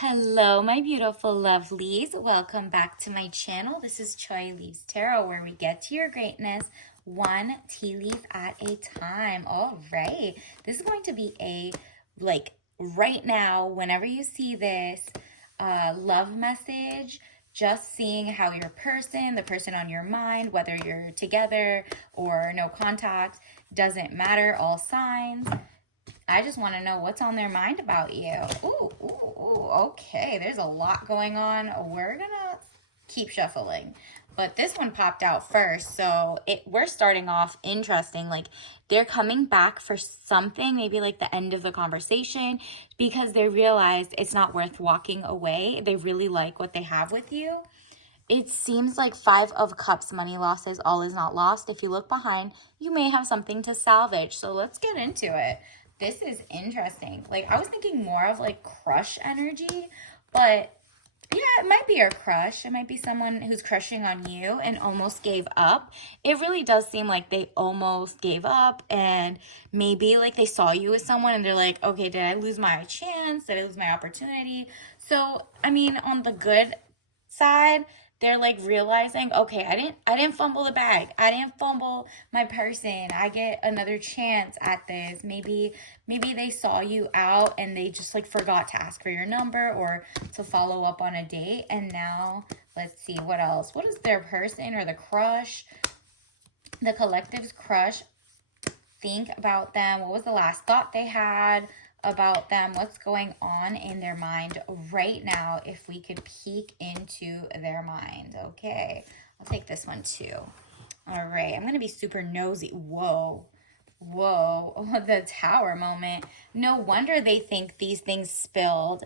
Hello, my beautiful lovelies. Welcome back to my channel. This is Choi Leaves Tarot, where we get to your greatness one tea leaf at a time. All right. This is going to be right now, whenever you see this love message, just seeing how your person, the person on your mind, whether you're together or no contact, doesn't matter, all signs. I just want to know what's on their mind about you. Ooh, okay. There's a lot going on. We're going to keep shuffling. But this one popped out first. So we're starting off interesting. Like they're coming back for something, maybe like the end of the conversation, because they realized it's not worth walking away. They really like what they have with you. It seems like Five of Cups, money losses, all is not lost. If you look behind, you may have something to salvage. So let's get into it. This is interesting. Like, I was thinking more of like crush energy, but yeah, it might be your crush. It might be someone who's crushing on you and almost gave up. It really does seem like they almost gave up, and maybe like they saw you as someone and they're like, okay, did I lose my chance? Did I lose my opportunity? So, I mean, on the good side, they're like realizing, okay, I didn't fumble the bag. I didn't fumble my person. I get another chance at this. Maybe they saw you out and they just like forgot to ask for your number or to follow up on a date. And now let's see what else. What is their person or the crush, the collective's crush, think about them? What was the last thought they had about them? What's going on in their mind right now? If we could peek into their mind. Okay, I'll take this one too. All right, I'm going to be super nosy. Whoa. The tower moment. No wonder they think these things spilled,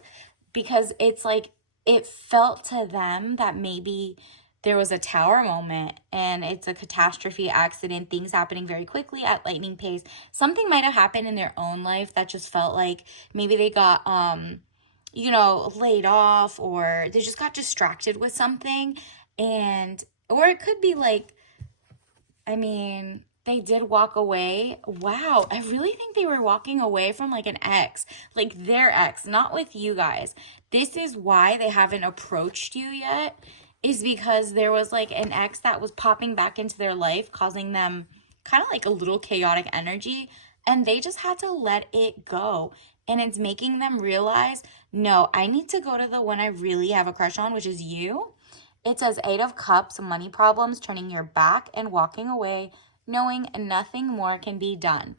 because it's like it felt to them that maybe there was a tower moment and it's a catastrophe accident, things happening very quickly at lightning pace. Something might have happened in their own life that just felt like maybe they got laid off, or they just got distracted with something. And or it could be like, I mean, they did walk away. Wow, I really think they were walking away from like an ex, like their ex, not with you guys. This is why they haven't approached you yet, is because there was like an ex that was popping back into their life, causing them kind of like a little chaotic energy, and they just had to let it go. And it's making them realize, no, I need to go to the one I really have a crush on, which is you. It says Eight of Cups, money problems, turning your back and walking away, knowing nothing more can be done.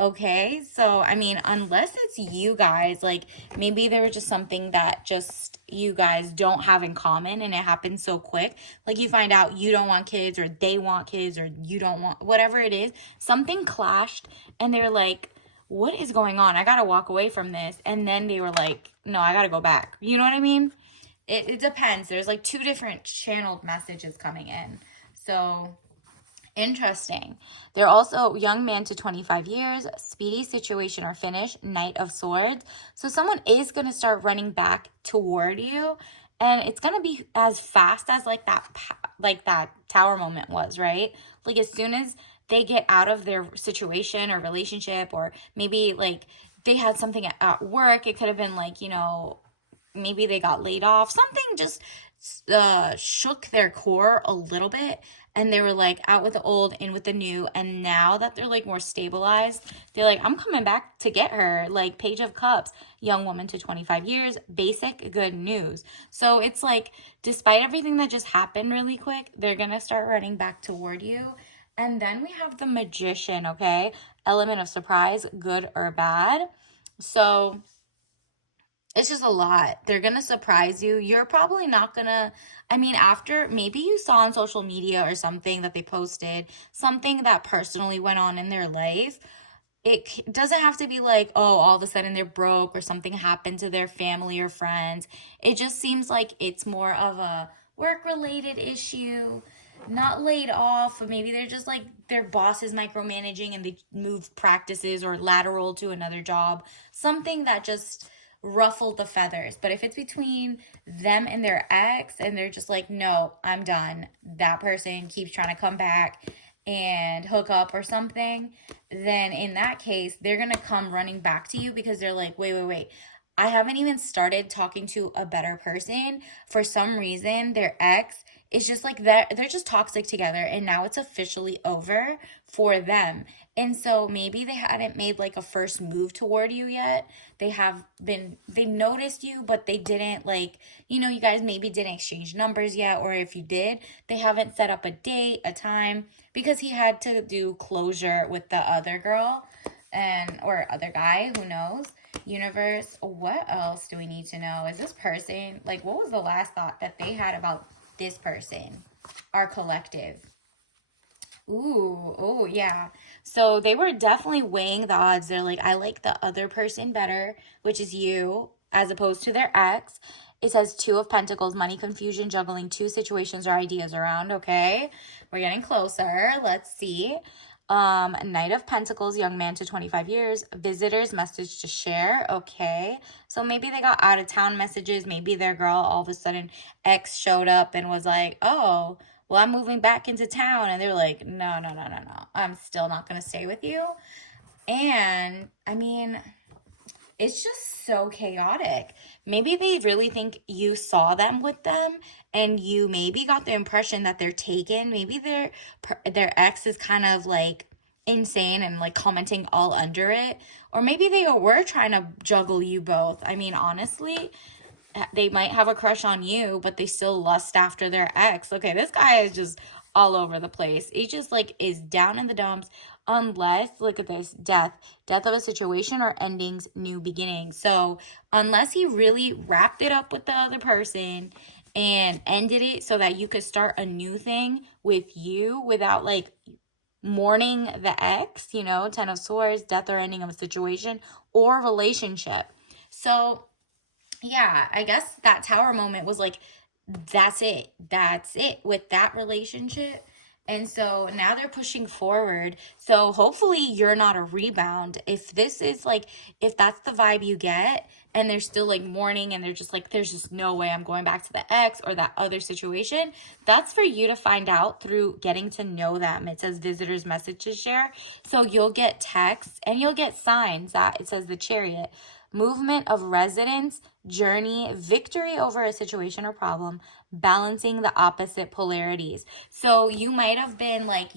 Okay, so I mean, unless it's you guys, like maybe there was just something that just you guys don't have in common and it happened so quick. Like you find out you don't want kids, or they want kids, or you don't want, whatever it is, something clashed and they're like, what is going on? I gotta walk away from this. And then they were like, no, I gotta go back. You know what I mean? It depends. There's like two different channeled messages coming in. So interesting. They're also young man to 25 years, speedy situation or finish, Knight of Swords. So someone is going to start running back toward you, and it's going to be as fast as like that tower moment was, right? Like as soon as they get out of their situation or relationship, or maybe like they had something at work, it could have been like, maybe they got laid off. Something just shook their core a little bit, and they were like out with the old, in with the new. And now that they're like more stabilized, they're like, I'm coming back to get her. Like Page of Cups, young woman to 25 years, basic good news. So it's like, despite everything that just happened really quick, they're gonna start running back toward you. And then we have the Magician. Okay, element of surprise, good or bad. So it's just a lot. They're going to surprise you. You're probably not going to, I mean, after maybe you saw on social media or something that they posted, something that personally went on in their life. It doesn't have to be like, oh, all of a sudden they're broke or something happened to their family or friends. It just seems like it's more of a work related issue, not laid off, but maybe they're just like their boss is micromanaging and they move practices or lateral to another job. Something that just ruffled the feathers. But if it's between them and their ex and they're just like, no, I'm done, that person keeps trying to come back and hook up or something, then in that case, they're going to come running back to you because they're like, wait. I haven't even started talking to a better person. For some reason, their ex is just like they're just toxic together, and now it's officially over for them. And so maybe they hadn't made like a first move toward you yet. They noticed you, but they didn't like, you guys maybe didn't exchange numbers yet, or if you did, they haven't set up a date, a time, because he had to do closure with the other girl and or other guy, who knows. Universe, what else do we need to know? Is this person, like, what was the last thought that they had about this person, our collective? Ooh, oh yeah. So they were definitely weighing the odds. They're like, I like the other person better, which is you, as opposed to their ex. It says Two of Pentacles, money confusion, juggling two situations or ideas around. Okay, we're getting closer. Let's see. Knight of Pentacles, young man to 25 years, visitors, message to share. Okay, so maybe they got out of town messages. Maybe their girl, all of a sudden, ex showed up and was like, oh, well, I'm moving back into town. And they're like, no, no, no, no, no. I'm still not going to stay with you. And I mean, it's just so chaotic. Maybe they really think you saw them with them, and you maybe got the impression that they're taken. Maybe their ex is kind of like insane and like commenting all under it. Or maybe they were trying to juggle you both. I mean, honestly, they might have a crush on you, but they still lust after their ex. Okay, this guy is just all over the place. He just like is down in the dumps, unless, look at this, death of a situation or endings, new beginnings. So unless he really wrapped it up with the other person and ended it so that you could start a new thing with you without like mourning the ex, Ten of Swords, death or ending of a situation or relationship. So yeah, I guess that tower moment was like, that's it. That's it with that relationship. And so now they're pushing forward. So hopefully you're not a rebound. If this is like, if that's the vibe you get, and they're still like mourning and they're just like, there's just no way I'm going back to the ex or that other situation, that's for you to find out through getting to know them. It says visitors message to share. So you'll get texts and you'll get signs that it says the Chariot. Movement of residence, journey, victory over a situation or problem, balancing the opposite polarities. So you might have been like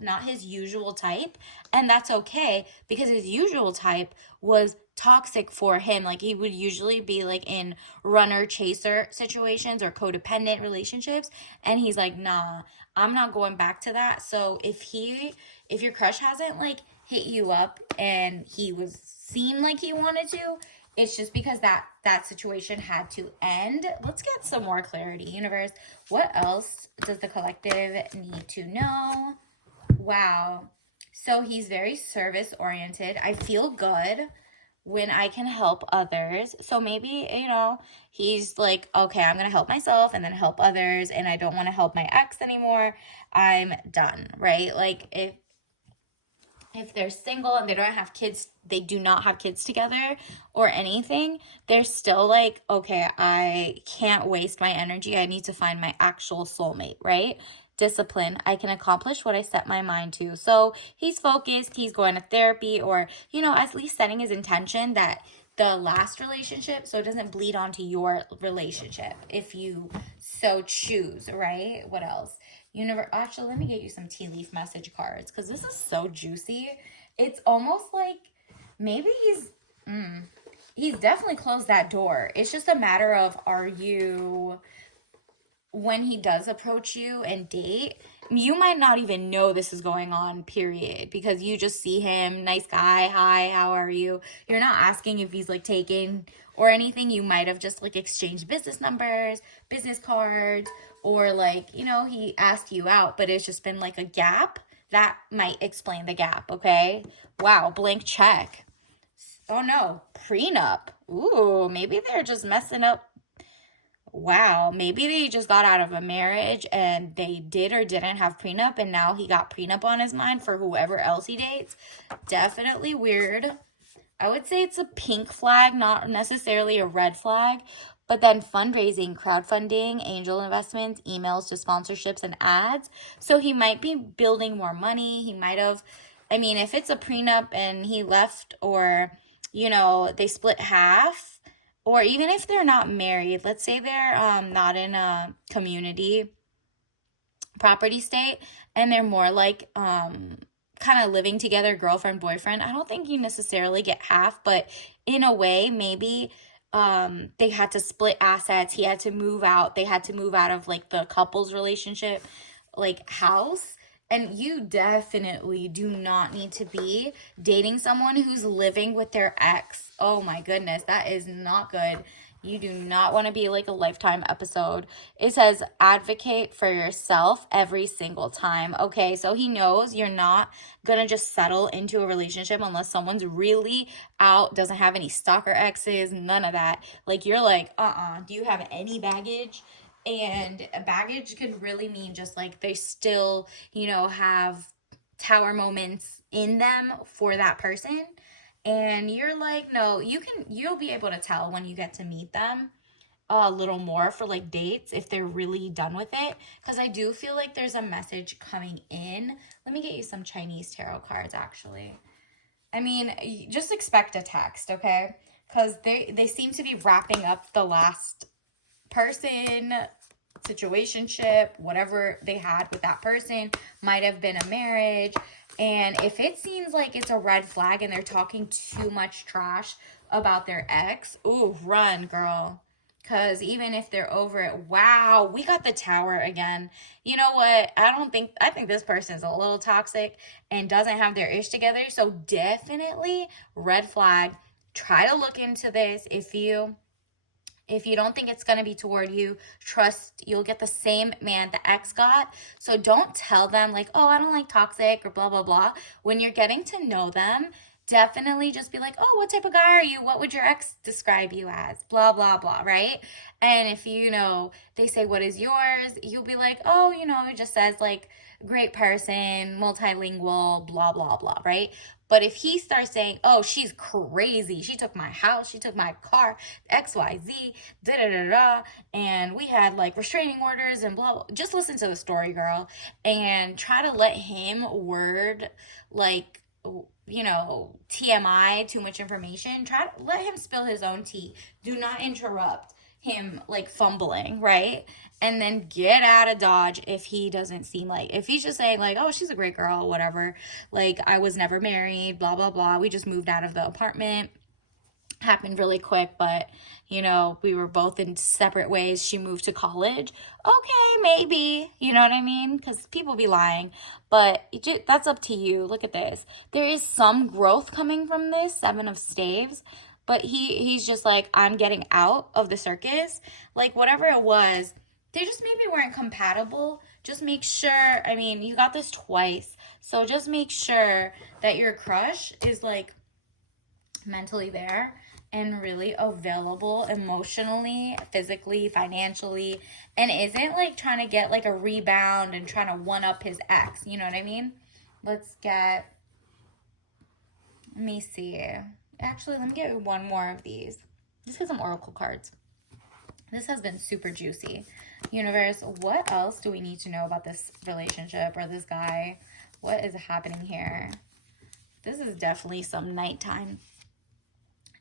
not his usual type, and that's okay, because his usual type was toxic for him. Like he would usually be like in runner chaser situations or codependent relationships, and he's like, nah, I'm not going back to that. So if your crush hasn't like hit you up and he seemed like he wanted to, it's just because that situation had to end. Let's get some more clarity, universe. What else does the collective need to know? Wow. So he's very service oriented. I feel good when I can help others. So maybe, he's like, okay, I'm going to help myself and then help others, and I don't want to help my ex anymore. I'm done, right? Like if they're single and they don't have kids, they do not have kids together or anything, they're still like, okay, I can't waste my energy. I need to find my actual soulmate, right? Discipline. I can accomplish what I set my mind to. So he's focused, he's going to therapy, or, at least setting his intention that the last relationship, so it doesn't bleed onto your relationship if you so choose, right? What else? Actually, let me get you some tea leaf message cards, because this is so juicy. It's almost like maybe he's definitely closed that door. It's just a matter of, when he does approach you and date, you might not even know this is going on, period, because you just see him, nice guy, hi, how are you? You're not asking if he's like taken or anything. You might have just like exchanged business numbers, business cards, or like, he asked you out, but it's just been like a gap. That might explain the gap, okay? Wow, blank check. Oh no, prenup. Ooh, maybe they're just messing up. Wow, maybe they just got out of a marriage and they did or didn't have prenup, and now he got prenup on his mind for whoever else he dates. Definitely weird. I would say it's a pink flag, not necessarily a red flag. But then fundraising, crowdfunding, angel investments, emails to sponsorships and ads. So he might be building more money. He might have, if it's a prenup and he left, or, they split half, or even if they're not married, let's say they're not in a community property state and they're more like kind of living together, girlfriend boyfriend, I don't think you necessarily get half, but in a way maybe they had to split assets, he had to move out, they had to move out of like the couple's relationship like house. And you definitely do not need to be dating someone who's living with their ex. Oh my goodness, that is not good. You do not want to be like a Lifetime episode. It says advocate for yourself every single time. Okay, so he knows you're not going to just settle into a relationship unless someone's really out, doesn't have any stalker exes, none of that. Like you're like, do you have any baggage? And baggage could really mean just like they still, have tower moments in them for that person. And you're like, no, you'll be able to tell when you get to meet them a little more for like dates if they're really done with it. Because I do feel like there's a message coming in. Let me get you some Chinese tarot cards actually. I mean, just expect a text, okay? Because they seem to be wrapping up the last person, situationship, whatever they had with that person, might have been a marriage. And if it seems like it's a red flag and they're talking too much trash about their ex, ooh, run, girl. Because even if they're over it, wow, we got the tower again. You know what? I think this person's a little toxic and doesn't have their ish together. So definitely red flag. Try to look into this. If you don't think it's going to be toward you, trust you'll get the same man the ex got. So don't tell them like, oh, I don't like toxic or blah, blah, blah. When you're getting to know them, definitely just be like, oh, what type of guy are you? What would your ex describe you as? Blah, blah, blah, right? And if they say, what is yours? You'll be like, oh, it just says like, great person, multilingual, blah, blah, blah, right? But if he starts saying, oh, she's crazy, she took my house, she took my car, XYZ, da da da da, and we had like restraining orders and blah, blah, just listen to the story, girl, and try to let him word like, TMI, too much information. Try to let him spill his own tea. Do not interrupt him like fumbling, right? And then get out of Dodge if he doesn't seem like, if he's just saying like, oh, she's a great girl, whatever, like I was never married, blah, blah, blah, we just moved out of the apartment, happened really quick, but we were both in separate ways, she moved to college, okay, maybe, you know what I mean, because people be lying, but that's up to you. Look at this, there is some growth coming from this Seven of Staves, but he's just like, I'm getting out of the circus, like whatever it was, they just maybe weren't compatible. Just make sure, you got this twice, so just make sure that your crush is like mentally there and really available emotionally, physically, financially, and isn't like trying to get like a rebound and trying to one up his ex, you know what I mean? Let me see. Actually, let me get one more of these. Let's get some oracle cards. This has been super juicy. Universe, what else do we need to know about this relationship or this guy? What is happening here? This is definitely some nighttime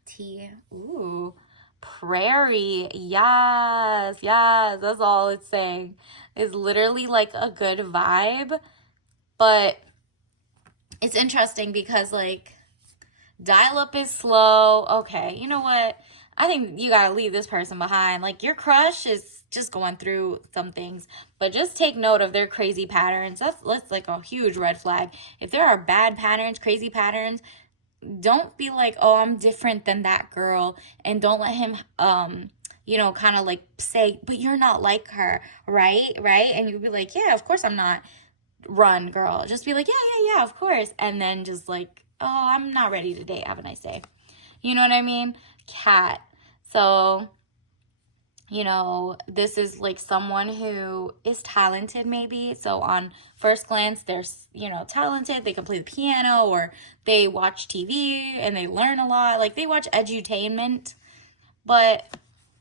tea. Ooh, prairie. Yes, yes. That's all it's saying. It's literally like a good vibe. But it's interesting because like dial up is slow. Okay, you know what? I think you gotta leave this person behind. Like your crush is just going through some things, but just take note of their crazy patterns. That's like a huge red flag. If there are bad patterns, crazy patterns, don't be like, oh, I'm different than that girl, and don't let him kind of like say, but you're not like her, right? And you'll be like, yeah, of course I'm not. Run, girl. Just be like, yeah, of course, and then just like, oh, I'm not ready to date, have a nice day. You know what I mean? Cat. So, this is like someone who is talented maybe. So on first glance, they're, talented. They can play the piano or they watch TV and they learn a lot. Like they watch edutainment, but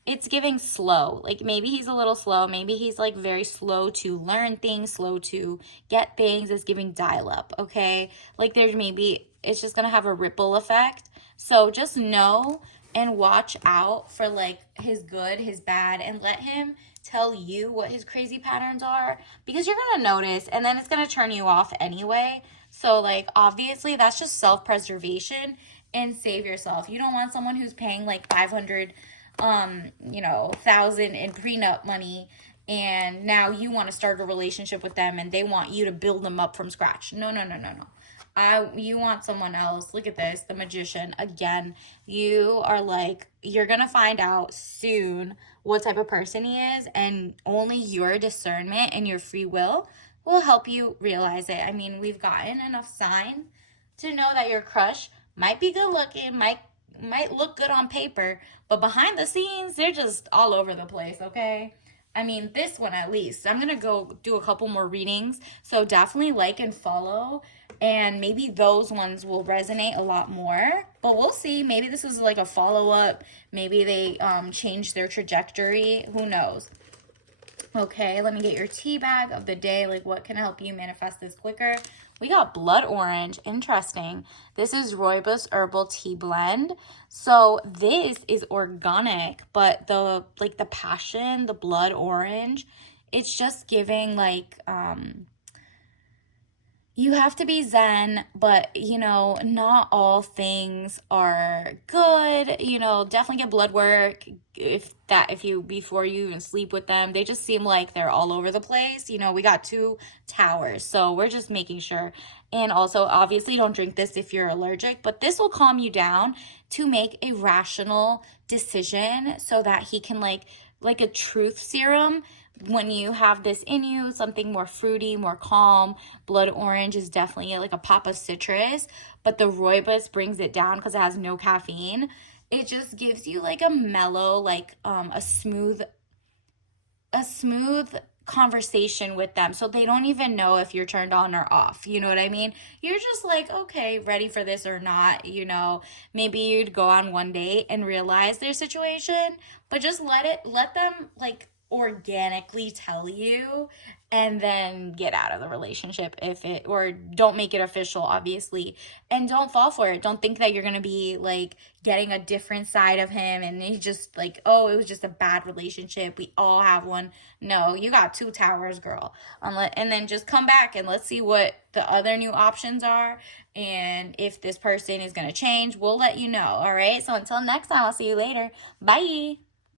it's giving slow. Like maybe he's a little slow. Maybe he's like very slow to learn things, slow to get things. It's giving dial up, okay? Like there's maybe, it's just going to have a ripple effect. So just know and watch out for like his good, his bad, and let him tell you what his crazy patterns are, because you're gonna notice and then it's gonna turn you off anyway. So like obviously that's just self-preservation, and save yourself. You don't want someone who's paying like 500 thousand in prenup money, and now you want to start a relationship with them and they want you to build them up from scratch. No, no, no, no, no. You want someone else. Look at this, the Magician again. You are like, you're gonna find out soon what type of person he is, and only your discernment and your free will help you realize it. I mean, we've gotten enough sign to know that your crush might be good looking, might look good on paper, but behind the scenes, they're just all over the place, okay? I mean, this one at least. I'm going to go do a couple more readings, so definitely like and follow, and maybe those ones will resonate a lot more, but we'll see. Maybe this is like a follow-up. Maybe they changed their trajectory. Who knows? Okay, let me get your tea bag of the day. Like, what can help you manifest this quicker? We got blood orange. Interesting. This is Rooibos herbal tea blend. So this is organic, but the passion, the blood orange, it's just giving like you have to be zen, but not all things are good. Definitely get blood work if you before you even sleep with them. They just seem like they're all over the place. We got 2 towers, so we're just making sure. And also, obviously, don't drink this if you're allergic, but this will calm you down to make a rational decision, so that he can like a truth serum. When you have this in you, something more fruity, more calm, blood orange is definitely like a pop of citrus, but the rooibos brings it down because it has no caffeine. It just gives you like a mellow, like a smooth conversation with them, so they don't even know if you're turned on or off. You know what I mean? You're just like, okay, ready for this or not. Maybe you'd go on one date and realize their situation, but just let them like organically tell you, and then get out of the relationship or don't make it official, obviously, and don't fall for it. Don't think that you're gonna be like getting a different side of him and he's just like, oh, it was just a bad relationship, we all have one. No, you got 2 towers, girl. And then just come back and let's see what the other new options are, and if this person is gonna change, we'll let you know. All right, so until next time, I'll see you later. Bye.